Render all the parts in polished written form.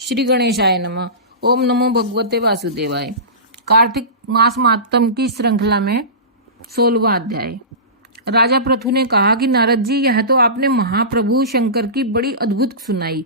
श्री गणेशाय नमः। ओम नमो भगवते वासुदेवाय। कार्तिक मास महात्म की श्रृंखला में 16वां अध्याय। राजा पृथु ने कहा कि नारद जी, यह तो आपने महाप्रभु शंकर की बड़ी अद्भुत सुनाई।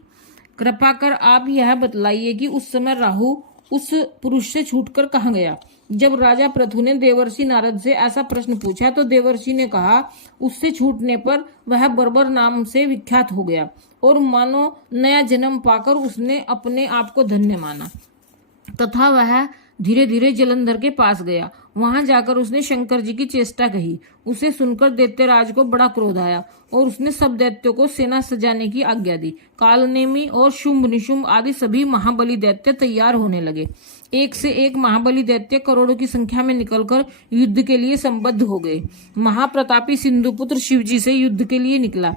कृपा कर आप यह बतलाइए कि उस समय राहु उस पुरुष से छूटकर कहाँ गया। जब राजा पृथु ने देवर्षि नारद से ऐसा प्रश्न पूछा तो देवर्षि ने कहा, उससे छूटने पर वह बर्बर नाम से विख्यात हो गया और मानो नया जन्म पाकर उसने अपने आप को धन्य माना तथा वह धीरे धीरे जलंधर के पास गया। वहां जाकर उसने शंकर जी की चेष्टा कही। उसे सुनकर दैत्यराज को बड़ा क्रोध आया और उसने सब दैत्यों को सेना सजाने की आज्ञा दी। कालनेमी और शुंभ निशुंभ आदि सभी महाबली दैत्य तैयार होने लगे। एक से एक महाबली दैत्य करोड़ों की संख्या में निकलकर युद्ध के लिए संबद्ध हो गए। महाप्रतापी सिंधुपुत्र शिवजी से युद्ध के लिए निकला।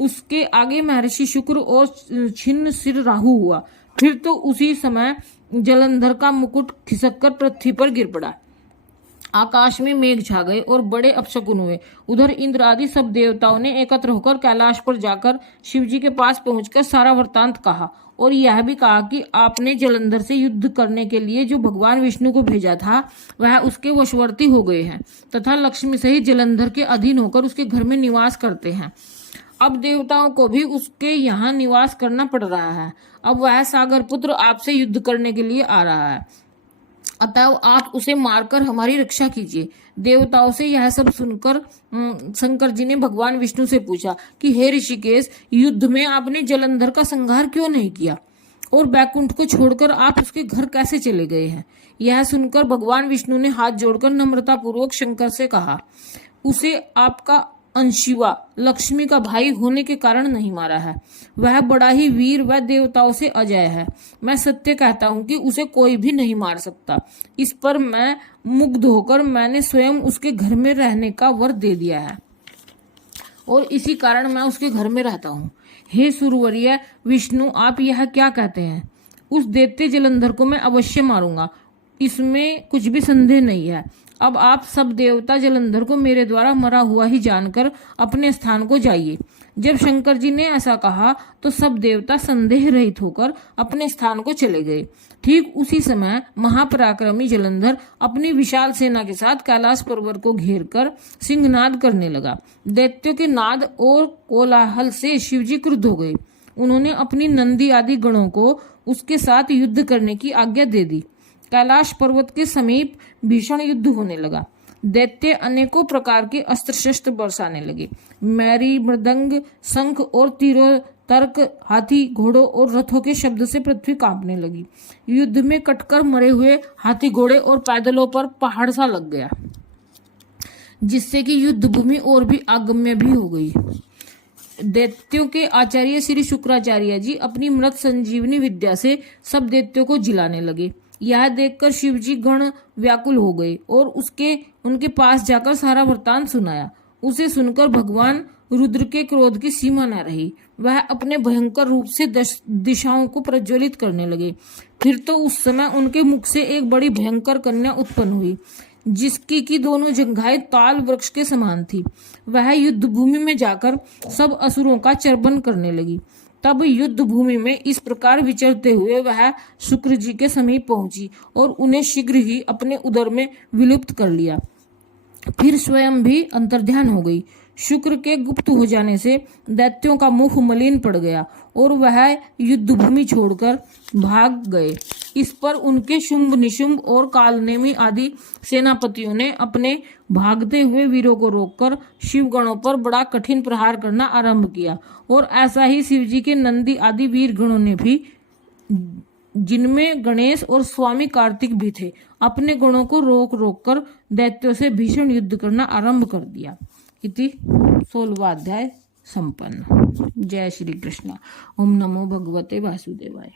उसके आगे महर्षि शुक्र और छिन्न सिर राहु हुआ। फिर तो उसी समय जलंधर का मुकुट खिसककर पृथ्वी पर गिर पड़ा। आकाश में मेघ छा गए और बड़े अपशकुन हुए। उधर इंद्र आदि सब देवताओं ने एकत्र होकर कैलाश पर जाकर शिवजी के पास पहुंचकर सारा वृत्तांत कहा और यह भी कहा कि आपने जलंधर से युद्ध करने के लिए जो भगवान विष्णु को भेजा था वह उसके वशवर्ती हो गए हैं तथा लक्ष्मी सहित जलंधर के अधीन होकर उसके घर में निवास करते हैं। अब देवताओं को भी उसके यहाँ निवास करना पड़ रहा है। अब वह सागर पुत्र आपसे युद्ध करने के लिए आ रहा है, अतः आप उसे मारकर हमारी रक्षा कीजिए। देवताओं से यह सब सुनकर शंकर जी ने भगवान विष्णु से पूछा कि हे ऋषिकेश, युद्ध में आपने जलंधर का संहार क्यों नहीं किया और बैकुंठ को छोड़कर आप उसके घर कैसे चले गए हैं। यह सुनकर भगवान विष्णु ने हाथ जोड़कर नम्रता पूर्वक शंकर से कहा, उसे आपका अंशिवा लक्ष्मी का भाई होने के कारण नहीं मारा है। वह बड़ा ही वीर व देवताओं से अजय है। मैं सत्य कहता हूँ कि उसे कोई भी नहीं मार सकता। इस पर मैं मुग्ध होकर मैंने स्वयं उसके घर में रहने का वर दे दिया है और इसी कारण मैं उसके घर में रहता हूँ। हे सुरवर्य विष्णु, आप यह क्या कहते हैं? उस दैत्य जलंधर को मैं अवश्य मारूंगा, इसमें कुछ भी संदेह नहीं है। अब आप सब देवता जलंधर को मेरे द्वारा मरा हुआ ही जानकर अपने स्थान को जाइए। जब शंकर जी ने ऐसा कहा तो सब देवता संदेह रहित होकर अपने स्थान को चले गए। ठीक उसी समय महापराक्रमी जलंधर अपनी विशाल सेना के साथ कैलाश पर्वत को घेरकर सिंहनाद करने लगा। दैत्यों के नाद और कोलाहल से शिवजी क्रुद्ध हो गए। उन्होंने अपनी नंदी आदि गणों को उसके साथ युद्ध करने की आज्ञा दे दी। कैलाश पर्वत के समीप भीषण युद्ध होने लगा। दैत्य अनेकों प्रकार के अस्त्र शस्त्र बरसाने लगे। मैरी, मृदंग, शंख और तीरों, तर्क, हाथी, घोड़ों और रथों के शब्द से पृथ्वी कांपने लगी। युद्ध में कटकर मरे हुए हाथी, घोड़े और पैदलों पर पहाड़ सा लग गया, जिससे कि युद्ध भूमि और भी अगम्य भी हो गई। दैत्यों के आचार्य श्री शुक्राचार्य जी अपनी मृत संजीवनी विद्या से सब दैत्यों को जिलाने लगे। यह देखकर शिवजी गण व्याकुल हो गए और उनके पास जाकर सारा वृत्तांत सुनाया। उसे सुनकर भगवान रुद्र के क्रोध की सीमा न रही। वह अपने भयंकर रूप से दिशाओं को प्रज्वलित करने लगे। फिर तो उस समय उनके मुख से एक बड़ी भयंकर कन्या उत्पन्न हुई, जिसकी की दोनों जंघाएं ताल वृक्ष के समान थी। वह युद्ध भूमि में जाकर सब असुरों का चर्वण करने लगी। तब युद्ध भूमि में इस प्रकार विचरते हुए वह शुक्र जी के समीप पहुंची और उन्हें शीघ्र ही अपने उदर में विलुप्त कर लिया। फिर स्वयं भी अंतर्ध्यान हो गई। शुक्र के गुप्त हो जाने से दैत्यों का मुख मलिन पड़ गया और वह युद्ध भूमि छोड़कर भाग गए। इस पर उनके शुंभ निशुंभ और कालनेमी आदि सेनापतियों ने अपने भागते हुए वीरों को रोककर शिवगणों पर बड़ा कठिन प्रहार करना आरंभ किया और ऐसा ही शिवजी के नंदी आदि वीर गणों ने भी, जिनमें गणेश और स्वामी कार्तिक भी थे, अपने गणों को रोक रोक कर दैत्यों से भीषण युद्ध करना आरंभ कर दिया। इति 16वां अध्याय संपन्न। जय श्री कृष्ण। ओम नमो भगवते वासुदेवाय।